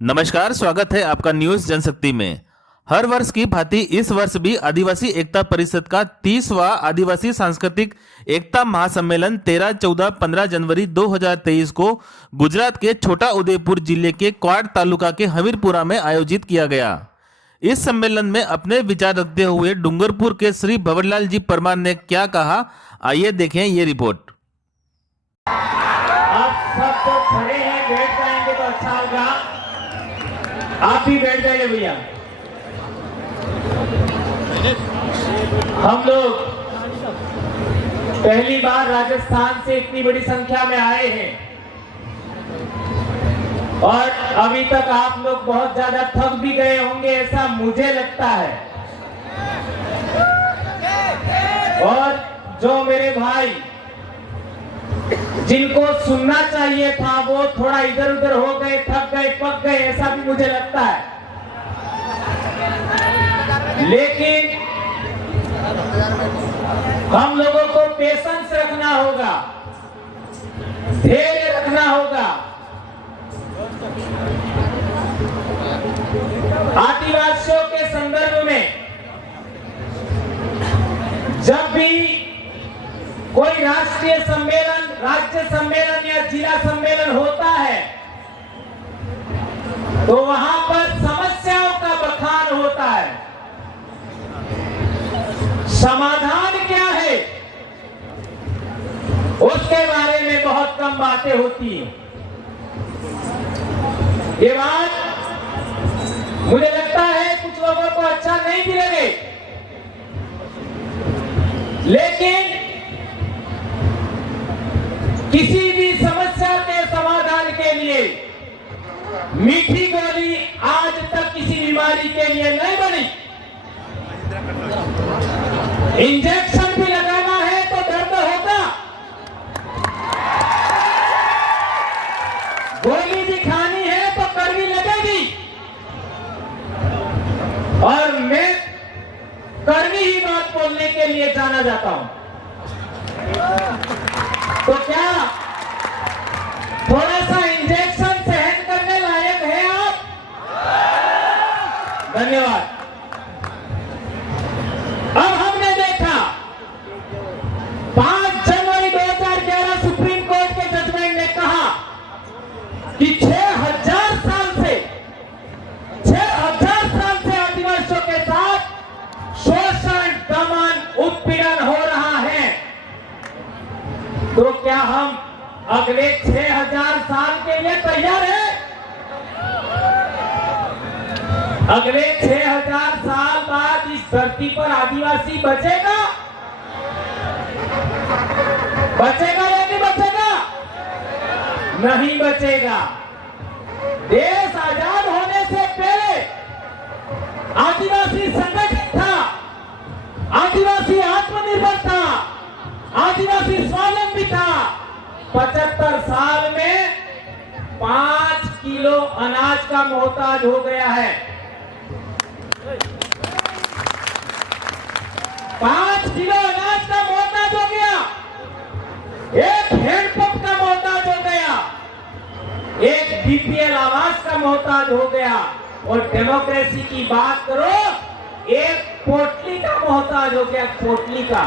नमस्कार, स्वागत है आपका न्यूज जनशक्ति में। हर वर्ष की भांति इस वर्ष भी आदिवासी एकता परिषद का 30वां आदिवासी सांस्कृतिक एकता महासम्मेलन 13, 14, 15 जनवरी 2023 को गुजरात के छोटा उदेपुर जिले के क्वाड तालुका के हमीरपुरा में आयोजित किया गया। इस सम्मेलन में अपने विचार रखते हुए डूंगरपुर के श्री भंवरलाल जी परमार ने क्या कहा, आइए देखें ये रिपोर्ट। आप सब तो खड़े हैं, बैठ जाएंगे तो अच्छा होगा। आप भी बैठ जाइए भैया। हम लोग पहली बार राजस्थान से इतनी बड़ी संख्या में आए हैं और अभी तक आप लोग बहुत ज्यादा थक भी गए होंगे, ऐसा मुझे लगता है। और जो मेरे भाई जिनको सुनना चाहिए था वो थोड़ा इधर उधर हो गए, थक गए, पक गए, ऐसा भी मुझे लगता है। लेकिन हम लोगों को पेशेंस रखना होगा, धैर्य रखना होगा। आदिवासियों के संदर्भ में जब भी कोई राष्ट्रीय सम्मेलन, राज्य सम्मेलन या जिला सम्मेलन होता है तो वहां पर समस्याओं का बखान होता है। समाधान क्या है उसके बारे में बहुत कम बातें होती हैं। ये बात मुझे लगता है कुछ लोगों को अच्छा नहीं भी लगे, लेकिन किसी भी समस्या के समाधान के लिए मीठी गोली आज तक किसी बीमारी के लिए नहीं बनी। इंजेक्शन भी लगाना है तो दर्द होगा, गोली भी खानी है तो कड़वी लगेगी। और मैं कड़वी ही बात बोलने के लिए जाना जाता हूं। तो क्या थोड़ा सा इंजेक्शन सहन करने लायक है आप? धन्यवाद। अब हमने देखा 5 जनवरी 2011 सुप्रीम कोर्ट के जजमेंट ने कहा कि 6000 साल से आदिवासियों के साथ शोषण, दमन, उत्पीड़न हो रहा है। तो क्या हम अगले 6000 साल के लिए तैयार हैं? अगले 6000 साल बाद इस धरती पर आदिवासी बचेगा? बचेगा या नहीं बचेगा? नहीं बचेगा। देश आजाद होने से पहले आदिवासी संगठित था, आदिवासी आत्मनिर्भर था, आदिवासी स्वावलंबी था। 75 साल में 5 किलो अनाज का मोहताज हो गया है। 5 किलो अनाज का मोहताज हो गया, एक हैंडपंप का मोहताज हो गया, एक बीपीएल आवास का मोहताज हो गया, और डेमोक्रेसी की बात करो एक पोटली का मोहताज हो गया, पोटली का।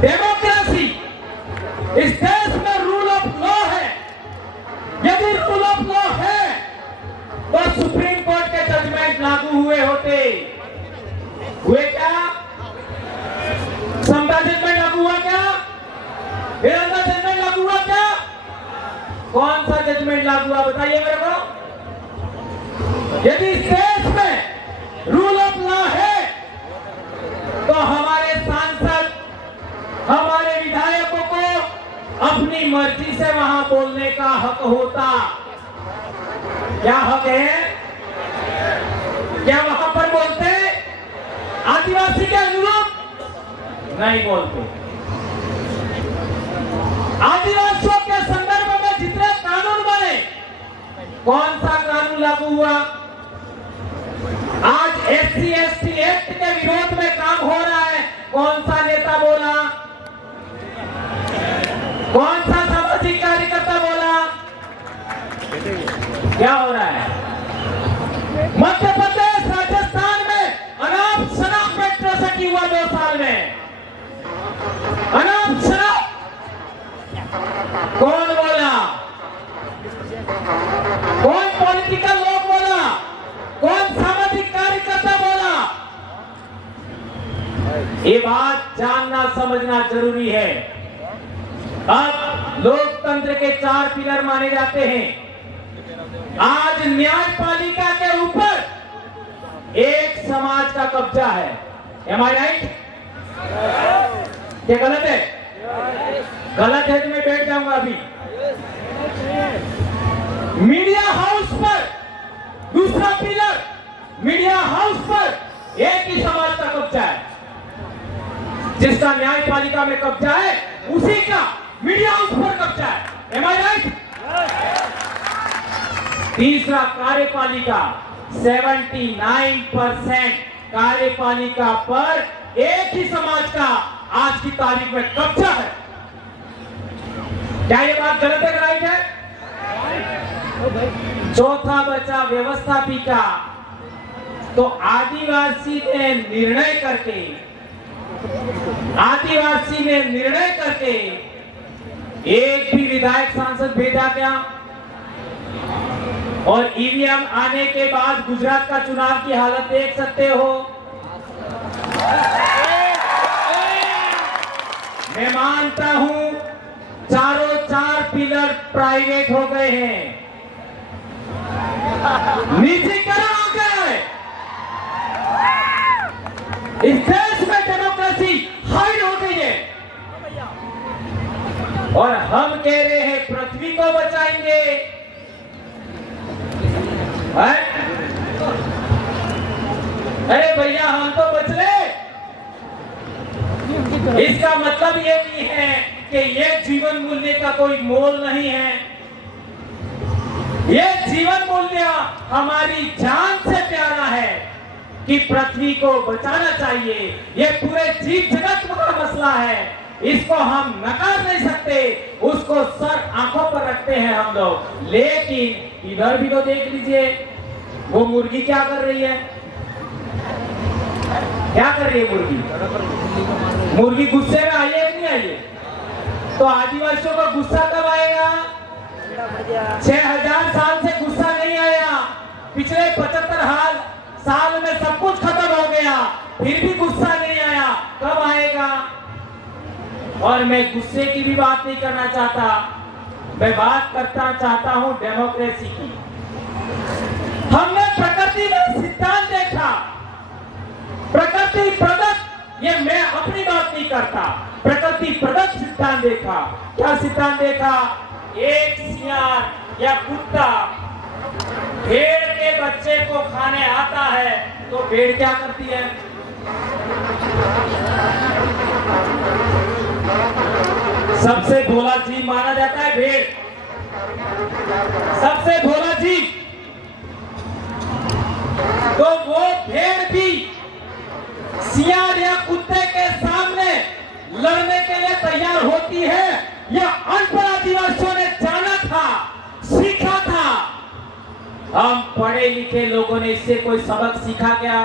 डेमोक्रेसी इस देश में रूल ऑफ लॉ है। यदि रूल ऑफ लॉ है तो सुप्रीम कोर्ट के जजमेंट लागू हुए होते। हुए क्या? समता जजमेंट लागू हुआ क्या? विरंगा जजमेंट लागू हुआ क्या? कौन सा जजमेंट लागू हुआ बताइए मेरे को। यदि इस देश में रूल ऑफ लॉ है तो हमारे सांसद, हमारे विधायकों को अपनी मर्जी से वहां बोलने का हक होता। क्या हक है? क्या वहां पर बोलते आदिवासी के अनुरूप? नहीं बोलते। आदिवासियों के संदर्भ में जितने कानून बने, कौन सा कानून लागू हुआ? आज SC/ST एक्ट के विरोध में काम हो रहा है, कौन सा नेता बोला? कौन सा सामाजिक कार्यकर्ता बोला? लोकतंत्र के 4 पिलर माने जाते हैं। आज न्यायपालिका के ऊपर एक समाज का कब्जा है। एम आई राइट? क्या गलत है? गलत है तो मैं बैठ जाऊंगा अभी। मीडिया हाउस पर दूसरा पिलर, मीडिया हाउस पर एक ही समाज का कब्जा है। जिसका न्यायपालिका में कब्जा है उसी का मीडिया हाउस पर कब्जा है। एम आई राइट? तीसरा कार्यपालिका, 79% कार्यपालिका पर एक ही समाज का आज की तारीख में कब्जा है। क्या ये बात गलत है, राइट है? चौथा बचा व्यवस्थापिका। तो आदिवासी ने निर्णय करके एक भी विधायक सांसद भेजा क्या? और ईवीएम आने के बाद गुजरात का चुनाव की हालत देख सकते हो। मैं मानता हूं चारों 4 पिलर प्राइवेट हो गए हैं, निजीकरण हो गए। इस देश में डेमोक्रेसी हाइड हो गई है और हम कह रहे हैं पृथ्वी को बचाएंगे। अरे भैया हम तो बच ले। इसका मतलब ये नहीं है कि ये जीवन मूल्य का कोई मोल नहीं है। ये जीवन मूल्य हमारी जान से प्यारा है कि पृथ्वी को बचाना चाहिए। ये पूरे जीव जगत का मसला है, इसको हम नकार नहीं सकते। उसको सर आंखों पर रखते हैं हम लोग। लेकिन इधर भी तो देख लीजिए, वो मुर्गी क्या कर रही है? क्या कर रही है मुर्गी? मुर्गी गुस्से में आई है कि नहीं आई है? तो आदिवासियों का गुस्सा कब आएगा? 6000 साल से गुस्सा नहीं आया। पिछले 75 साल में सब कुछ खत्म हो गया, फिर भी गुस्सा नहीं आया। कब आएगा? और मैं गुस्से की भी बात नहीं करना चाहता, मैं बात करना चाहता हूं डेमोक्रेसी की। हमने प्रकृति में सिद्धांत देखा, प्रकृति प्रदत्त, ये मैं अपनी बात नहीं करता, प्रकृति प्रदत्त सिद्धांत देखा। क्या सिद्धांत देखा? एक सियार या कुत्ता भेड़ के बच्चे को खाने आता है तो भेड़ क्या करती है? सबसे भोला जीव माना जाता है भेड़, सबसे भोला जीव। तो वो भेड़ भी सियार या कुत्ते के सामने लड़ने के लिए तैयार होती है। यह अनपढ़ आदिवासियों ने जाना था, सीखा था। हम पढ़े लिखे लोगों ने इससे कोई सबक सीखा क्या?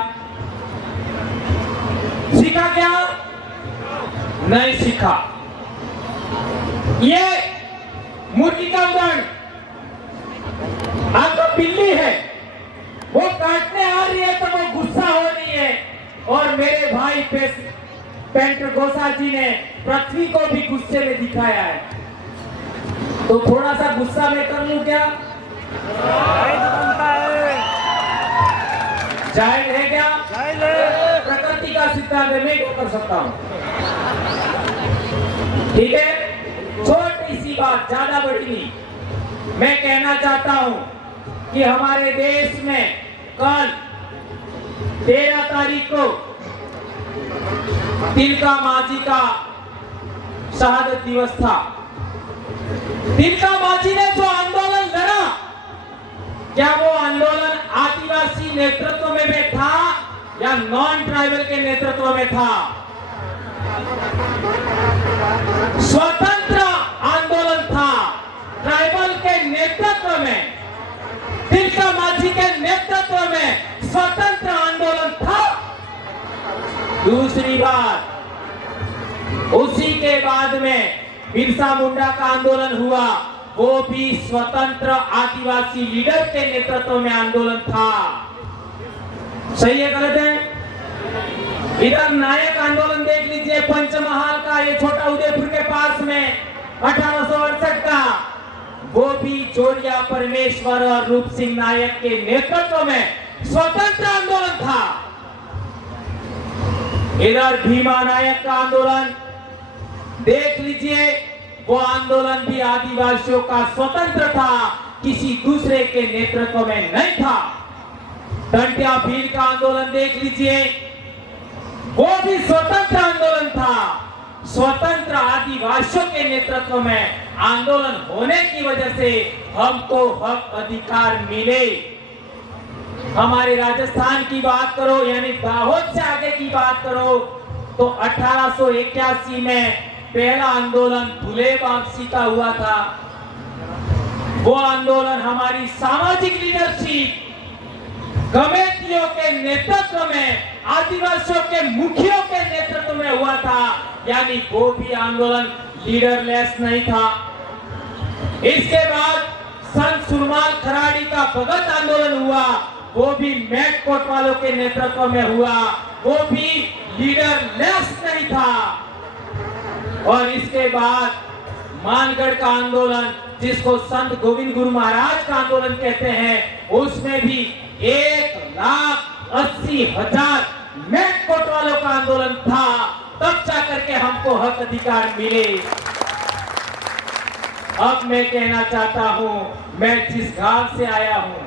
सीखा क्या? नहीं सीखा। ये मुर्गी का उदाहरण, आपको बिल्ली है, वो काटने आ रही है तो वो गुस्सा हो रही है। और मेरे भाई पेंटर गोसा जी ने पृथ्वी को भी गुस्से में दिखाया है। तो थोड़ा सा गुस्सा में कर लूं क्या? जायज है क्या? प्रकृति का सिद्धांत मैं क्या कर सकता हूं? ठीक है, छोटी सी बात, ज्यादा बड़ी नहीं। मैं कहना चाहता हूं कि हमारे देश में कल 13 तारीख को तिलका मांझी का शहादत दिवस था। तिलका मांझी ने जो आंदोलन लड़ा, क्या वो आंदोलन आदिवासी नेतृत्व में था या नॉन ट्राइबल के नेतृत्व में था? स्वतंत्र आंदोलन था, ट्राइबल के नेतृत्व में, तिलका मांझी के नेतृत्व में स्वतंत्र आंदोलन था। दूसरी बात, उसी के बाद में बिरसा मुंडा का आंदोलन हुआ, वो भी स्वतंत्र आदिवासी लीडर के नेतृत्व में आंदोलन था। सही है गलत है? इधर नायक आंदोलन देख लीजिए पंचमहाल का, ये छोटा उदयपुर के पास में 1868 का, वो भी जोरिया परमेश्वर और रूप सिंह नायक के नेतृत्व में स्वतंत्र आंदोलन था। इधर भीमा नायक का आंदोलन देख लीजिए, वो आंदोलन भी आदिवासियों का स्वतंत्र था, किसी दूसरे के नेतृत्व में नहीं था। टंट्या भील का आंदोलन देख लीजिए, वो भी स्वतंत्र आंदोलन था। स्वतंत्र आदिवासियों के नेतृत्व में आंदोलन होने की वजह से हमको हक अधिकार मिले। हमारे राजस्थान की बात करो, यानी दाहोद से आगे की बात करो, तो 1881 में पहला आंदोलन धुले वापसी का हुआ था। वो आंदोलन हमारी सामाजिक लीडरशिप कमेटियों के नेतृत्व में, आदिवासियों के मुखियों के नेतृत्व में हुआ था, यानी वो भी आंदोलन लीडरलेस नहीं था। इसके बाद संत सुरमाल खराड़ी का भगत आंदोलन हुआ, वो भी मैट कोट वालों के नेतृत्व में हुआ, वो भी लीडरलेस नहीं था। और इसके बाद मानगढ़ का आंदोलन, जिसको संत गोविंद गुरु महाराज का आंदोलन कहते हैं, उसमें भी 1,80,000 मैट कोट वालों का आंदोलन था, तब जाकर के हमको हक अधिकार मिले। अब मैं कहना चाहता हूं, मैं जिस गांव से आया हूं,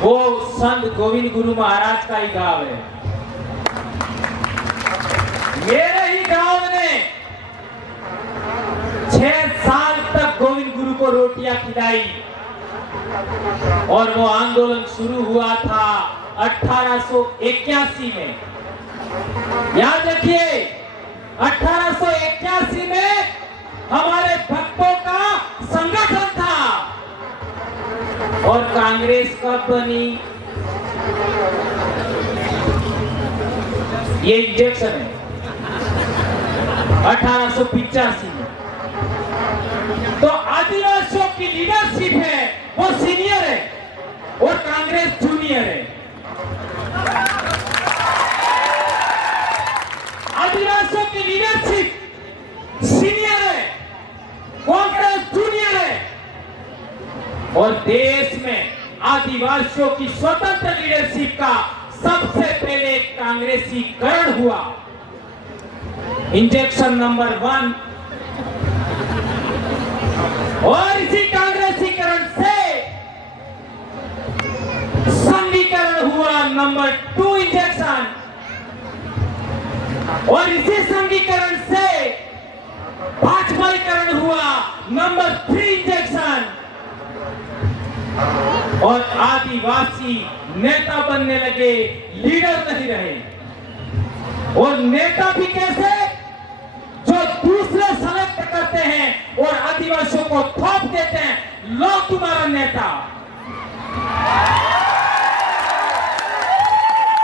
वो संत गोविंद गुरु महाराज का ही गांव है। मेरे ही गांव ने 6 साल तक गोविंद गुरु को रोटियां खिलाई, और वो आंदोलन शुरू हुआ था 1881 में। याद रखिए, 1881 में हमारे भक्तों का संगठन था। और कांग्रेस कब बनी? ये इंजेक्शन है 1885 में। तो आदिवासियों की लीडरशिप है, वो सीनियर है और कांग्रेस जूनियर है। आदिवासियों की लीडरशिप सीनियर है, कांग्रेस जूनियर है। और देश में आदिवासियों की स्वतंत्र लीडरशिप का सबसे पहले कांग्रेसीकरण हुआ। इंजेक्शन नंबर 1, और इसी कांग्रेसीकरण से संघीकरण हुआ नंबर 2 इंजेक्शन, और इसी संघीकरण से भाजपाईकरण हुआ नंबर 3 इंजेक्शन। और आदिवासी नेता बनने लगे, लीडर नहीं रहे। और नेता भी कैसे? जो दूसरे सेलेक्ट करते हैं और आदिवासियों को थोप देते हैं, लो तुम्हारा नेता।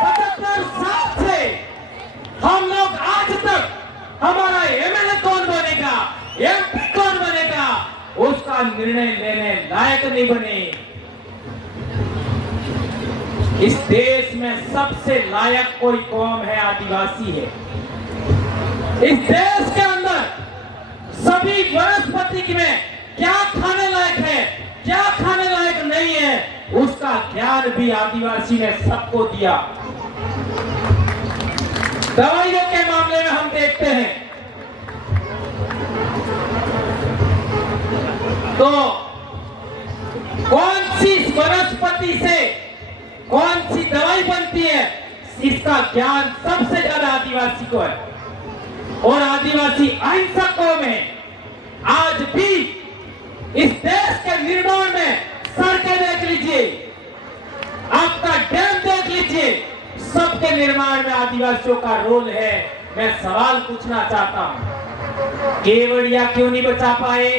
75 साल से हम लोग आज तक हमारा एमएलए कौन बनेगा, एमपी कौन बनेगा, उसका निर्णय लेने लायक नहीं बने। इस देश में सबसे लायक कोई कौम है, आदिवासी है। इस देश के अंदर सभी वनस्पति में क्या खाने लायक है, क्या खाने लायक नहीं है, उसका ज्ञान भी आदिवासी ने सबको दिया। दवाइयों के मामले में हम देखते हैं तो कौन सी वनस्पति से कौन सी दवाई बनती है, इसका ज्ञान सबसे ज्यादा आदिवासी को है। और आदिवासी अहिंसक कौम है। आज भी इस देश के निर्माण में सड़कें देख लीजिए, आपका डैम देख लीजिए, सबके निर्माण में आदिवासियों का रोल है। मैं सवाल पूछना चाहता हूं, केवड़िया क्यों नहीं बचा पाए?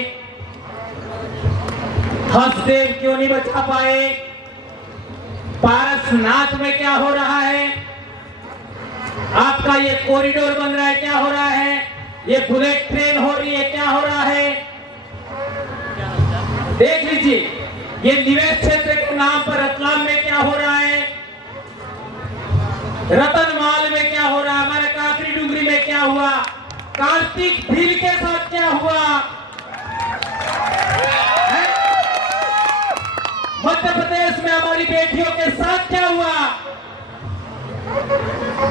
हंसदेव क्यों नहीं बचा पाए? पारसनाथ में क्या हो रहा है? आपका ये कॉरिडोर बन रहा है, क्या हो रहा है? ये बुलेट ट्रेन हो रही है, क्या हो रहा है? देख लीजिए, ये निवेश क्षेत्र के नाम पर रतलाम में क्या हो रहा है, रतनमाल में क्या हो रहा है, हमारे काकरी डुंगरी में क्या हुआ, कार्तिक भील के साथ क्या हुआ है? मध्य प्रदेश में हमारी बेटियों के साथ क्या हुआ,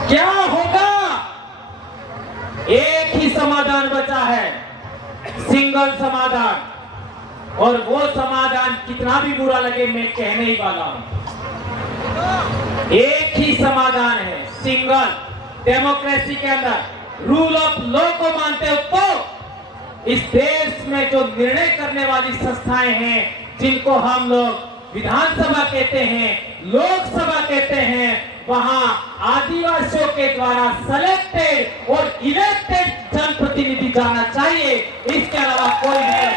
क्या होगा? एक ही समाधान बचा है, सिंगल समाधान, और वो समाधान कितना भी बुरा लगे मैं कहने ही वाला हूं। एक ही समाधान है, सिंगल। डेमोक्रेसी के अंदर रूल ऑफ लॉ को मानते हो तो इस देश में जो निर्णय करने वाली संस्थाएं हैं, जिनको हम लोग विधानसभा कहते हैं, लोकसभा कहते हैं, वहां आदिवासियों के द्वारा सिलेक्टेड और इलेक्टेड जनप्रतिनिधि जाना चाहिए। इसके अलावा कोई नहीं।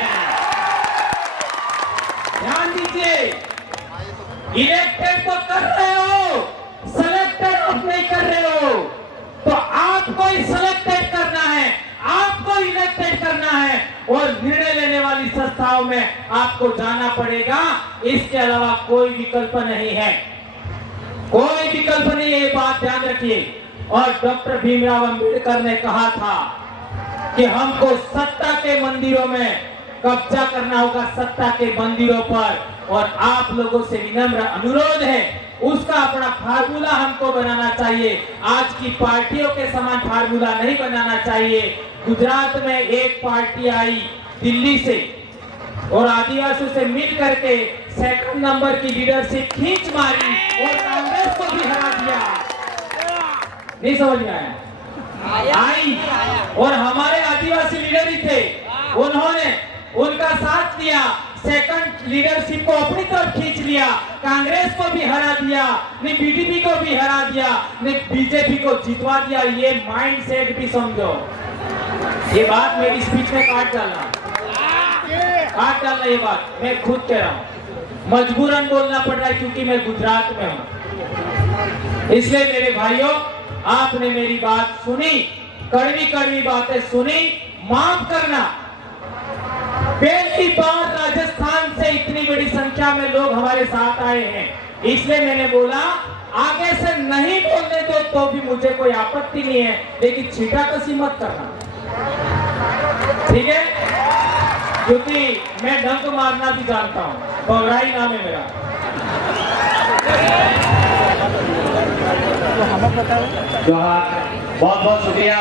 ध्यान दीजिए, इलेक्टेड तो कर रहे हो, सिलेक्टेड आप नहीं कर रहे हो। तो आपको ही सिलेक्टेड करना है, आपको इलेक्टेड करना है, और निर्णय लेने वाली संस्थाओं में आपको जाना पड़ेगा। इसके अलावा कोई विकल्प नहीं है, कोई विकल्प नहीं है, ये बात ध्यान रखिए। और डॉक्टर भीमराव अंबेडकर ने कहा था कि हमको सत्ता के मंदिरों में कब्जा करना होगा, सत्ता के मंदिरों पर, और आप लोगों से विनम्र अनुरोध है, उसका अपना फार्मूला हमको बनाना चाहिए। आज की पार्टियों के समान फार्मूला नहीं बनाना चाहिए। गुजरात में एक पार्टी आई दिल्ली से और आदिवासियों से मिल करके सेकंड नंबर की लीडरशिप खींच मारी और कांग्रेस को भी हरा दिया। नहीं समझ में आया? आई, और हमारे आदिवासी लीडर ही थे, उन्होंने उनका साथ दिया, सेकंड लीडरशिप को अपनी तरफ खींच लिया, कांग्रेस को भी हरा दिया, ने बीजेपी को भी हरा दिया, ने बीजेपी को जितवा दिया। ये माइंडसेट भी समझो। ये बात मेरी स्पीच में काट डालना, ये बात मैं खुद कह रहा हूं, मजबूरन बोलना पड़ रहा है क्योंकि मैं गुजरात में हूं। इसलिए मेरे भाइयों, आपने मेरी बात सुनी, कड़वी कड़वी बातें सुनी, माफ करना। पहली बार राजस्थान से इतनी बड़ी संख्या में लोग हमारे साथ आए हैं, इसलिए मैंने बोला आगे से नहीं बोलने दो तो भी मुझे कोई आपत्ति नहीं है, लेकिन छीटाकशी मत करना, ठीक है? क्योंकि मैं डंक मारना भी जानता हूं, बगड़ाई नाम है मेरा। जोहार, बहुत बहुत शुक्रिया।